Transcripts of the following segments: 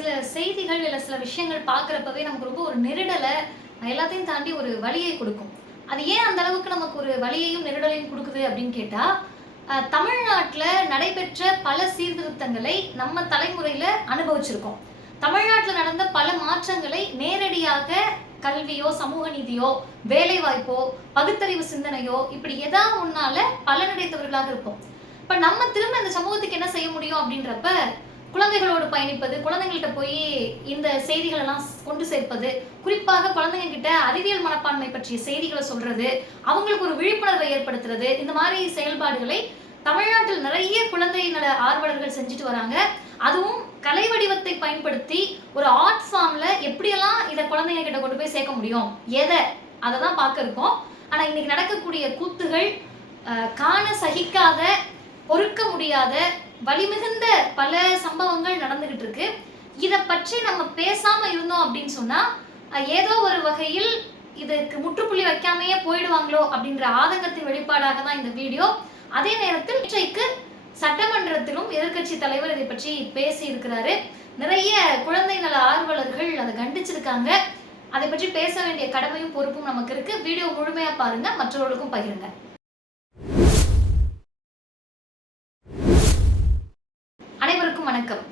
சில செய்திகள் இல்ல சில விஷயங்கள் பார்க்குறப்பவே நமக்கு ரொம்ப ஒரு நெருடல, எல்லாத்தையும் தாண்டி ஒரு வலியை குடுக்கும். அது ஏன் அந்த அளவுக்கு நமக்கு ஒரு வலியையும், நெருடலையும் குடுக்குது அப்படின்னு கேட்டா, தமிழ்நாட்ல நடைபெற்ற பல சீர்திருத்தங்களை நம்ம தலைமுறையில அனுபவிச்சிருக்கோம். தமிழ்நாட்ல நடந்த பல மாற்றங்களை நேரடியாக கல்வியோ, சமூக நீதியோ, வேலைவாய்ப்போ, பகுத்தறிவு சிந்தனையோ இப்படி ஏதாவது ஒண்ணால பலனடைந்தவர்களாக இருப்போம். இப்ப நம்ம திரும்ப இந்த சமூகத்துக்கு என்ன செய்ய முடியும் அப்படின்றப்ப, குழந்தைகளோடு பயணிப்பது, குழந்தைங்கள்ட்ட போய் இந்த செய்திகள் எல்லாம் கொண்டு சேர்ப்பது, குறிப்பாக குழந்தைங்க கிட்ட அறிவியல் மனப்பான்மை பற்றிய செய்திகளை சொல்றது, அவங்களுக்கு ஒரு விழிப்புணர்வை ஏற்படுத்துறது, இந்த மாதிரி செயல்பாடுகளை தமிழ்நாட்டில் நிறைய குழந்தை நல ஆர்வலர்கள் செஞ்சுட்டு வராங்க. அதுவும் கலை வடிவத்தை பயன்படுத்தி ஒரு ஆர்ட் ஃபார்ம்ல எப்படியெல்லாம் இதை குழந்தைங்க கிட்ட கொண்டு போய் சேர்க்க முடியும், எதை அதை தான் பார்க்க இருக்கோம். ஆனா இன்னைக்கு நடக்கக்கூடிய கூத்துகள் காண சகிக்காத, பொறுக்க முடியாத, வலிமிகுந்த பல சம்பவங்கள் நடந்துகிட்டு இருக்கு. இதை பற்றி நம்ம பேசாம இருந்தோம் அப்படின்னு சொன்னா ஏதோ ஒரு வகையில் இதுக்கு முற்றுப்புள்ளி வைக்காமையே போயிடுவாங்களோ அப்படின்ற ஆதங்கத்தின் வெளிப்பாடாக தான் இந்த வீடியோ. அதே நேரத்தில் இன்றைக்கு சட்டமன்றத்திலும் எதிர்க்கட்சி தலைவர் இதை பற்றி பேசி இருக்கிறாரு. நிறைய குழந்தை நல ஆர்வலர்கள் அதை கண்டிச்சிருக்காங்க. அதை பற்றி பேச வேண்டிய கடமையும் பொறுப்பும் நமக்கு இருக்கு. வீடியோ முழுமையா பாருங்க, மற்றவர்களுக்கும் பகிருங்க. அனைவருக்கும் வணக்கம்.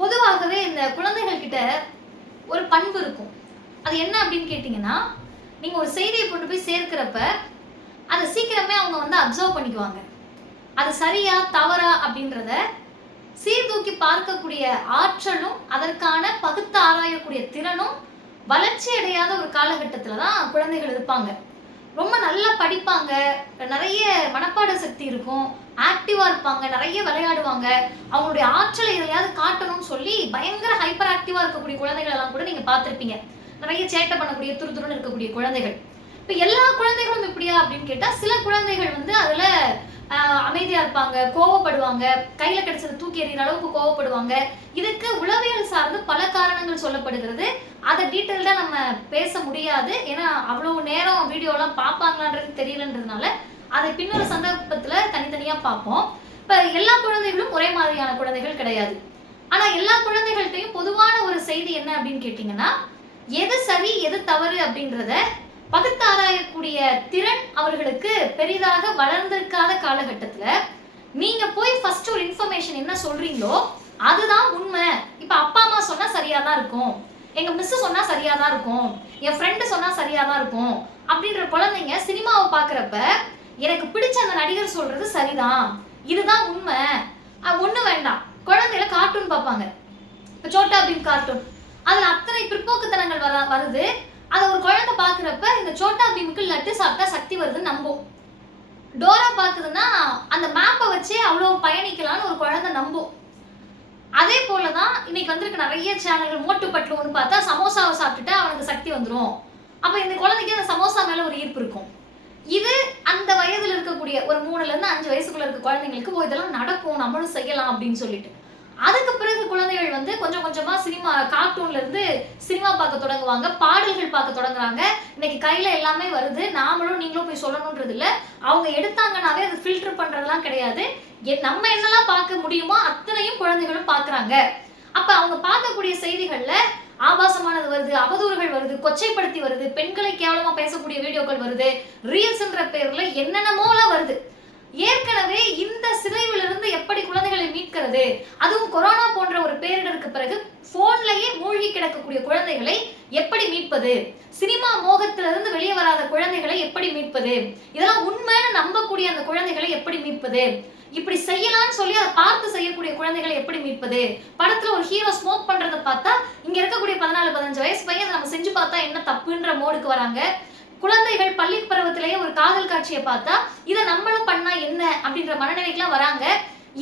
பொதுவாகவே இந்த குழந்தைகள் கிட்ட ஒரு பண்பு இருக்கும். அது என்ன அப்படின்னு கேட்டீங்கன்னா, நீங்க ஒரு செய்தியை கொண்டு போய் சேர்க்கிறப்ப அதை சீக்கிரமே அவங்க வந்து அப்சர்வ் பண்ணிக்குவாங்க. அது சரியா தவறா அப்படின்றத சீர்தூக்கி பார்க்கக்கூடிய ஆற்றலும் அதற்கான பகுத்து ஆராயக்கூடிய திறனும் வளர்ச்சி அடையாத ஒரு காலகட்டத்தில் தான் குழந்தைகள் இருப்பாங்க. ரொம்ப நல்லா படிப்பாங்க, நிறைய மனப்பாட சக்தி இருக்கும், ஆக்டிவா இருப்பாங்க, நிறைய விளையாடுவாங்க, அவங்களுடைய ஆற்றலை எதையாவது காட்டணும்னு சொல்லி பயங்கர ஹைப்பர் ஆக்டிவா இருக்கக்கூடிய குழந்தைகள் எல்லாம் கூட நீங்க பார்த்திருப்பீங்க. நிறைய சேட்டை பண்ணக்கூடிய, துருதுருன்னு இருக்கக்கூடிய குழந்தைகள். இப்ப எல்லா குழந்தைகளும் இப்படியா அப்படின்னு கேட்டா, சில குழந்தைகள் வந்து அதுல அமைதியா இருப்பாங்க, கோவப்படுவாங்க, கையில கிடைச்சதை தூக்கி எறிகிற அளவுக்கு கோவப்படுவாங்க. இதுக்கு உளவியல் சார்ந்து பல காரணங்கள் சொல்லப்படுகிறது. அதை டீட்டெயில்டா நம்ம பேச முடியாது, ஏன்னா அவ்வளவு நேரம் வீடியோலாம் பார்ப்பாங்களான்றது தெரியலன்றதுனால அதை பின்னொரு சந்தர்ப்பத்துல தனித்தனியா பார்ப்போம். இப்ப எல்லா குழந்தைகளும் ஒரே மாதிரியான குழந்தைகள் கிடையாது. ஆனா எல்லா குழந்தைகள்கிட்டையும் பொதுவான ஒரு செய்தி என்ன அப்படின்னு கேட்டீங்கன்னா, எது சரி எது தவறு அப்படின்றத பகுத்தாராயக்கூடிய திறன் அவர்களுக்கு பெரிதாக வளர்ந்திருக்காத காலகட்டத்துல நீங்க போய் ஃபர்ஸ்ட் ஒரு இன்ஃபர்மேஷன் என்ன சொல்றீங்களோ அதுதான் உண்மை. இப்ப அப்பா அம்மா சொன்னா சரியா தான் இருக்கும், எங்க மிஸ் சொன்னா சரியா தான் இருக்கும், என் ஃப்ரெண்டு சொன்னா சரியா தான் இருக்கும் அப்படின்ற குழந்தைங்க சினிமாவை பாக்குறப்ப எனக்கு பிடிச்ச அந்த நடிகர் சொல்றது சரிதான், இதுதான் உண்மை, ஒண்ணு வேண்டாம். குழந்தைல கார்ட்டூன் பார்ப்பாங்க. இப்ப சோட்டா பீம் கார்ட்டூன், அதுல அத்தனை பிற்போக்குத்தனங்கள் வருது. அதை ஒரு குழந்தை பாக்குறப்ப இந்த சோட்டா பீமுக்கு லட்டு சாப்பிட்டா சக்தி வருதுன்னு நம்பும். டோரா பாக்குதுன்னா அந்த மேப்பை வச்சே அவ்வளவு பயணிக்கலாம்னு ஒரு குழந்தை நம்பும். அதே போலதான் இன்னைக்கு வந்திருக்க நிறைய சேனல்கள். மோட்டு பட்லுன்னு பார்த்தா சமோசாவை சாப்பிட்டுட்டு அவனுக்கு சக்தி வந்துடும். அப்ப இந்த குழந்தைக்கு அந்த சமோசா மேல ஒரு ஈர்ப்பு இருக்கும். இது அந்த வயதுல இருக்கக்கூடிய ஒரு 3ல இருந்து 5 வயசுக்குள்ள இருக்க குழந்தைங்களுக்கு இதெல்லாம் நடக்கும், நம்மளும் செய்யலாம் அப்படின்னு சொல்லிட்டு, அதுக்கு பிறகு குழந்தைகள் வந்து கொஞ்சம் கொஞ்சமா சினிமா கார்ட்டூன்ல இருந்து சினிமா பார்க்க தொடங்குவாங்க, பாடல்கள் பார்க்க தொடங்குறாங்க. இன்னைக்கு கையில எல்லாமே வருது, நாமளும் நீங்களும் போய் சொல்லணும்ன்றது இல்ல. அவங்க எடுத்தாங்கன்னாவே அது ஃபில்டர் பண்றதெல்லாம் கிடையாது. நம்ம என்னெல்லாம் பார்க்க முடியுமோ அத்தனையும் குழந்தைகளும் பார்க்கறாங்க. அப்ப அவங்க பார்க்கக்கூடிய செய்திகள்ல ஆபாசமானது வருது, அவதூறுகள் வருது, கொச்சைப்படுத்தி வருது, பெண்களை கேவலமா பேசக்கூடிய வீடியோக்கள் வருது, ரீல்ஸ்ன்ற பேர்ல என்னென்னமோலாம் வருது. ஏற்கனவே இந்த சிதைவிலிருந்து எப்படி குழந்தைகளை மீட்கிறது, அதுவும் கொரோனா போன்ற ஒரு பேரிடருக்கு பிறகு போன்லயே மூழ்கி கிடக்கக்கூடிய குழந்தைகளை எப்படி மீட்பது, சினிமா மோகத்திலிருந்து வெளியே வராத குழந்தைகளை எப்படி மீட்பது, இதெல்லாம் உண்மைன்னு நம்பக்கூடிய அந்த குழந்தைகளை எப்படி மீட்பது, இப்படி செய்யலாம்னு சொல்லி அதை பார்த்து செய்யக்கூடிய குழந்தைகளை எப்படி மீட்பது, படத்துல ஒரு ஹீரோ ஸ்மோக் பண்றதை பார்த்தா இங்க இருக்கக்கூடிய 14-15 வயசு பையன் நம்ம செஞ்சு பார்த்தா என்ன தப்புன்ற மோடுக்கு வராங்க. குழந்தைகள் பள்ளி பருவத்திலேயே ஒரு காதல் காட்சியை பார்த்தா இதை நம்மளும் பண்ணா என்ன அப்படின்ற மனநிலைக்கெல்லாம் வராங்க.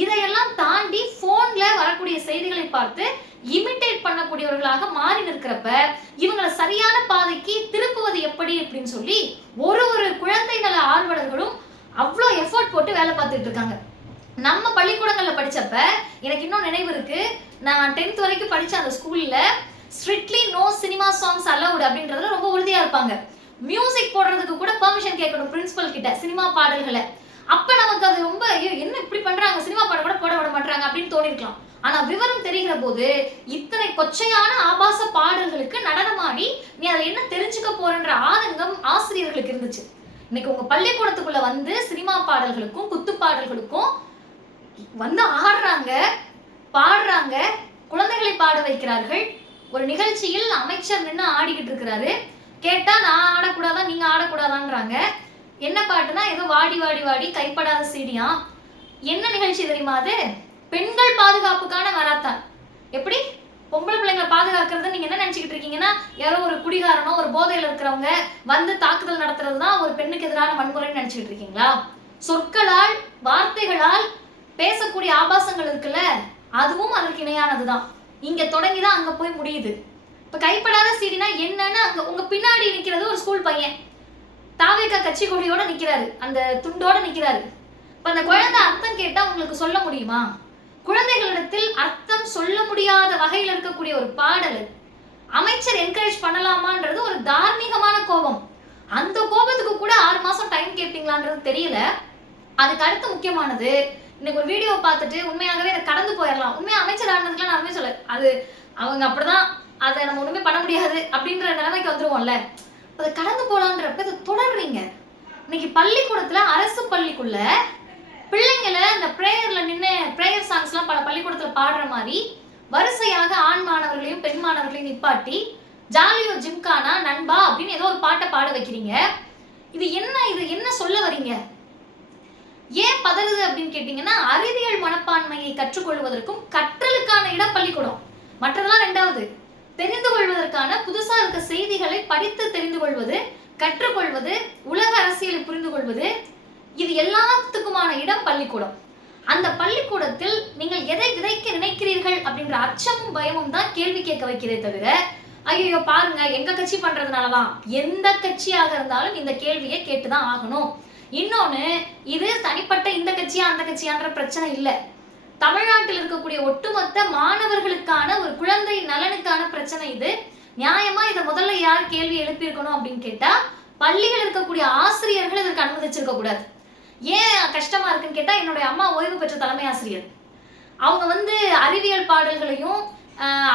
இதையெல்லாம் தாண்டி போன்ல வரக்கூடிய செய்திகளை பார்த்து இமிட்டேட் பண்ணக்கூடியவர்களாக மாறி நிற்கிறப்ப இவங்களை சரியான பாதைக்கு திருப்புவது எப்படி அப்படின்னு சொல்லி ஒரு குழந்தை நல ஆர்வலர்களும் அவ்வளோ எஃபோர்ட் போட்டு வேலை பார்த்துட்டு இருக்காங்க. நம்ம பள்ளிக்கூடங்கள்ல படிச்சப்ப எனக்கு இன்னும் நினைவு இருக்கு, நான் 10th வரைக்கும் படிச்ச அந்த ஸ்கூல்ல strictly no cinema songs allowed அப்படின்றதுல ரொம்ப உறுதியா இருப்பாங்க. மியூசிக் போடுறதுக்கு கூட பெர்மிஷன் கேட்கணும் பிரின்சிபல் கிட்ட, சினிமா பாடல்களை. அப்ப நமக்கு அது ரொம்ப என்ன இப்படி பண்றாங்க, சினிமா பாடல் கூட போட விட மாட்டாங்க அப்படின்னு தோணிருக்கலாம். ஆனா விவரம் தெரிகிற போது இத்தனை கொச்சையான ஆபாச பாடல்களுக்கு நடனமாடி நீ அதை என்ன தெரிஞ்சுக்க போறன்ற ஆதங்கம் ஆசிரியர்களுக்கு இருந்துச்சு. இன்னைக்கு உங்க பள்ளிக்கூடத்துக்குள்ள வந்து சினிமா பாடல்களுக்கும் குத்து பாடல்களுக்கும் வந்து ஆடுறாங்க, பாடுறாங்க, குழந்தைகளை பாட வைக்கிறார்கள். ஒரு நிகழ்ச்சியில் அமைச்சர் நின்று ஆடிக்கிட்டு இருக்கிறாரு. கேட்டா நான் ஆடக்கூடாதா நீங்க ஆடக்கூடாதான்றாங்க. என்ன பாட்டுனா ஏதோ வாடி வாடி வாடி கைப்படாத சீடியா. என்ன நிகழ்ச்சி தெரியுமா அது? பெண்கள் பாதுகாப்புக்கான மராத்தான். எப்படி பொம்பளை பிள்ளைங்களை பாதுகாக்கிறது நீங்க என்ன நினைச்சுக்கிட்டு இருக்கீங்கன்னா, யாரோ ஒரு குடிகாரனோ ஒரு போதையில இருக்கிறவங்க வந்து தாக்குதல் நடத்துறது தான் ஒரு பெண்ணுக்கு எதிரான வன்முறைன்னு நினைச்சுக்கிட்டு இருக்கீங்களா? சொற்களால் வார்த்தைகளால் பேசக்கூடிய ஆபாசங்கள் இருக்குல்ல, அதுவும் அதற்கு இணையானதுதான். இங்க தொடங்கிதான் அங்க போய் முடியுது. இப்ப கைப்படாத சீடினா என்னன்னு அங்க உங்க பின்னாடி நிக்கிறது ஒரு ஸ்கூல் பையன் தாவேகா கட்சி கொடியோட நிக்கிறாரு, அந்த துண்டோட நிக்கிறாரு. இப்ப அந்த குழந்தை அர்த்தம் கேட்டா உங்களுக்கு சொல்ல முடியுமா? குழந்தைகளிடத்தில் அர்த்தம் சொல்ல முடியாத வகையில் இருக்கக்கூடிய ஒரு பாடல் அமைச்சர் என்கரேஜ் பண்ணலாமான்றது ஒரு தார்மீகமான கோபம். அந்த கோபத்துக்கு கூட 6 மாசம் டைம் கேட்பீங்களான்றது தெரியல. அதுக்கு அடுத்து முக்கியமானது, இன்னைக்கு ஒரு வீடியோ பார்த்துட்டு உண்மையாகவே அதை கடந்து போயிடலாம். உண்மையா அமைச்சர் ஆனதுக்குலாம் நான் உண்மையை சொல்ல, அது அவங்க அப்படிதான், அதை நம்ம ஒண்ணுமே பண்ண முடியாது அப்படின்ற நிலைமைக்கு வந்துருவோம்ல. அதை கடந்து போலான்றப்ப இதை தொடர்றீங்க. இன்னைக்கு பள்ளிக்கூடத்துல அரசு பள்ளிக்குள்ள பிள்ளைங்களை அந்த பிரேயர்ல நின்று பிரேயர் சாங்ஸ்லாம் பல பள்ளிக்கூடத்துல பாடுற மாதிரி வரிசையாக ஆண் மாணவர்களையும் பெண் மாணவர்களையும் நிப்பாட்டி ஜாலியோ ஜிம்கானா நண்பா அப்படின்னு ஏதோ ஒரு பாட்டை பாட வைக்கிறீங்க. இது என்ன சொல்ல வரீங்க? ஏன் பதறுது அப்படின்னு கேட்டீங்கன்னா, அறிவியல் மனப்பான்மையை கற்றுக்கொள்வதற்கும் கற்றலுக்கான இடம் பள்ளிக்கூடம். மற்றதெல்லாம் ரெண்டாவது. தெரிந்து கொள்வதற்கான புதுசா இருக்க செய்திகளை படித்து தெரிந்து கொள்வது, கற்றுக்கொள்வது, உலக அரசியலை புரிந்து கொள்வது, இது எல்லாத்துக்குமான இடம் பள்ளிக்கூடம். அந்த பள்ளிக்கூடத்தில் நீங்கள் எதை விதைக்க நினைக்கிறீர்கள் அப்படின்ற அச்சமும் பயமும் தான் கேள்வி கேட்க வைக்கிறதே தவிர, ஐயோ பாருங்க எங்க கட்சி பண்றதுனாலதான், எந்த கட்சியாக இருந்தாலும் இந்த கேள்வியை கேட்டுதான் ஆகணும். இன்னொன்னு, இது தனிப்பட்ட இந்த கட்சியா அந்த கட்சியான்ற பிரச்சனை இல்லை. தமிழ்நாட்டில் இருக்கக்கூடிய ஒட்டுமொத்த மாணவர்களுக்கான ஒரு குழந்தை நலனுக்கான பிரச்சனை இது. நியாயமா இதை முதல்ல யார் கேள்வி எழுப்பியிருக்கணும் அப்படின்னு கேட்டா, பள்ளிகள் இருக்கக்கூடிய ஆசிரியர்கள் இதற்கு அனுமதிச்சிருக்க கூடாது. ஏன் கஷ்டமா இருக்குன்னு கேட்டா, என்னுடைய அம்மா ஓய்வு பெற்ற தலைமை ஆசிரியர். அவங்க வந்து அறிவியல் பாடல்களையும்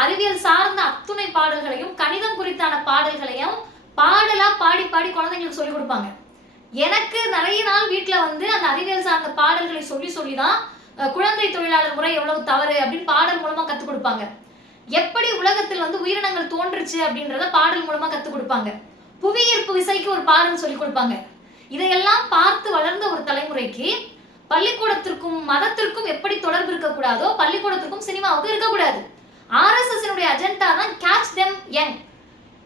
அறிவியல் சார்ந்த அத்துணை பாடல்களையும் கணிதம் குறித்தான பாடல்களையும் பாடலா பாடி பாடி குழந்தைங்களுக்கு சொல்லிக் கொடுப்பாங்க. எனக்கு நிறைய நாள் வீட்டுல வந்து அந்த அறிவியல் சார்ந்த பாடல்களை சொல்லிதான் குழந்தை தொழிலாளர் முறை எவ்வளவு தவறு அப்படின்னு பாடல் மூலமா கத்துக் கொடுப்பாங்க. எப்படி உலகத்தில் வந்து உயிரினங்கள் தோன்றுச்சு அப்படின்றத பாடல் மூலமா கத்துக் கொடுப்பாங்க. புவியீர்ப்பு விசைக்கு ஒரு பாடல் சொல்லி கொடுப்பாங்க. இதையெல்லாம் பார்த்து வளர்ந்த ஒரு தலைமுறைக்கு பள்ளிக்கூடத்திற்கும் மதத்திற்கும் எப்படி தொடர்பு இருக்கக்கூடாதோ பள்ளிக்கூடத்திற்கும் சினிமாவுக்கும் இருக்கக்கூடாது. RSS அஜெண்டா தான் கேட்ச் தெம் யங்.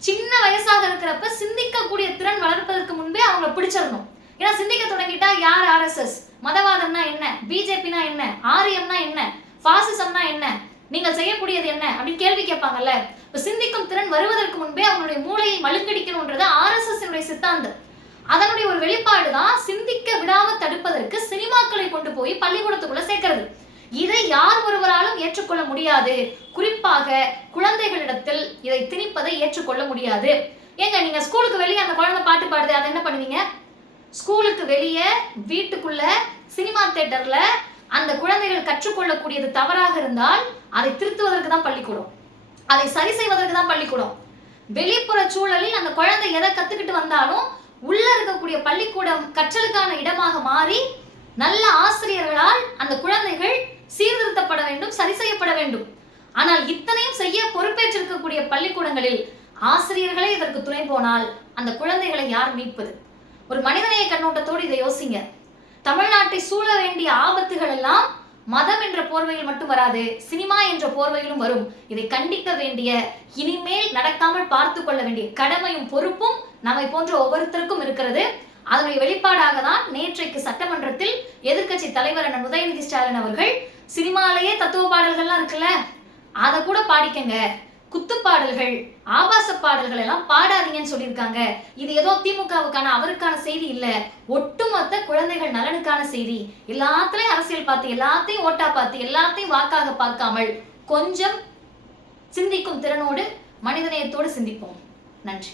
சின்ன வயசாக இருக்கிறப்ப சிந்திக்கக்கூடிய திறன் வளர்ப்பதற்கு முன்பே அவங்களை பிடிச்சிடணும். ஏன்னா சிந்திக்க தொடங்கிட்டா யார் RSS, மதவாதம்னா என்ன, பிஜேபினா என்ன, ஆரியம்னா என்ன, பாசிசம்னா என்ன, நீங்கள் செய்யக்கூடியது என்ன அப்படின்னு கேள்வி கேட்பாங்கல்ல. இப்ப சிந்திக்கும் திறன் வருவதற்கு முன்பே அவங்களுடைய மூளையை மழுக்கடிக்கணும்ன்றது RSS சித்தாந்தம். அதனுடைய ஒரு வெளிப்பாடு தான் சிந்திக்க விடாம தடுப்பதற்கு சினிமாக்களை கொண்டு போய் பள்ளிக்கூடத்துக்குள்ள சேர்க்கிறது. இதை யார் ஒருவராலும் ஏற்றுக்கொள்ள முடியாது. குறிப்பாக குழந்தைகளிடத்தில் இதை திணிப்பதை ஏற்றுக்கொள்ள முடியாது. ஏங்க நீங்க ஸ்கூலுக்கு வெளியே அந்த குழந்தை பாட்டு பாடுது, அதை என்ன பண்ணுவீங்க? ஸ்கூலுக்கு வெளியே வீட்டுக்குள்ள சினிமா தியேட்டர்ல அந்த குழந்தைகள் கற்றுக்கொள்ளக்கூடியது தவறாக இருந்தால் அதை திருத்துவதற்கு தான் பள்ளிக்கூடம், அதை சரி செய்வதற்கு தான் பள்ளிக்கூடம். வெளிப்புற சூழலில் அந்த குழந்தை எதை கத்துக்கிட்டு வந்தாலும் உள்ள இருக்கக்கூடிய பள்ளிக்கூடம் கற்றலுக்கான இடமாக மாறி நல்ல ஆசிரியர்களால் அந்த குழந்தைகள் சீர்திருத்தப்பட வேண்டும், சரி செய்யப்பட வேண்டும். ஆனால் இத்தனையும் செய்ய பொறுப்பேற்றிருக்கக்கூடிய பள்ளிக்கூடங்களில் ஆசிரியர்களே இதற்கு துணை போனால் அந்த குழந்தைகளை யார் மீட்பது? ஒரு மனிதநேய கண்ணோட்டத்தோடு இதை யோசிங்க. தமிழ்நாட்டை சூழ வேண்டிய ஆபத்துகள் எல்லாம் மதம் என்ற போர்வையில் மட்டும் வராது, சினிமா என்ற போர்வையிலும் வரும். இதை கண்டிக்க வேண்டிய, இனிமேல் நடக்காமல் பார்த்து கொள்ள வேண்டிய கடமையும் பொறுப்பும் நம்மை போன்ற ஒவ்வொருத்தருக்கும் இருக்கிறது. அதனுடைய வெளிப்பாடாக தான் நேற்றைக்கு சட்டமன்றத்தில் எதிர்க்கட்சி தலைவர் அண்ணன் உதயநிதி ஸ்டாலின் அவர்கள் சினிமாலேயே தத்துவ பாடல்கள்லாம் இருக்குல்ல, அதை கூட பாடிக்கங்க, குத்துப்பாடல்கள் ஆபாச பாடல்கள் எல்லாம் பாடாதீங்கன்னு சொல்லியிருக்காங்க. இது ஏதோ திமுகவுக்கான அவருக்கான செய்தி இல்ல, ஒட்டுமொத்த குழந்தைகள் நலனுக்கான செய்தி. எல்லாத்தையும் அரசியல் பார்த்து, எல்லாத்தையும் ஓட்டா பார்த்து, எல்லாத்தையும் வாக்காக பார்க்காமல் கொஞ்சம் சிந்திக்கும் திறனோடு மனிதநேயத்தோடு சிந்திப்போம். நன்றி.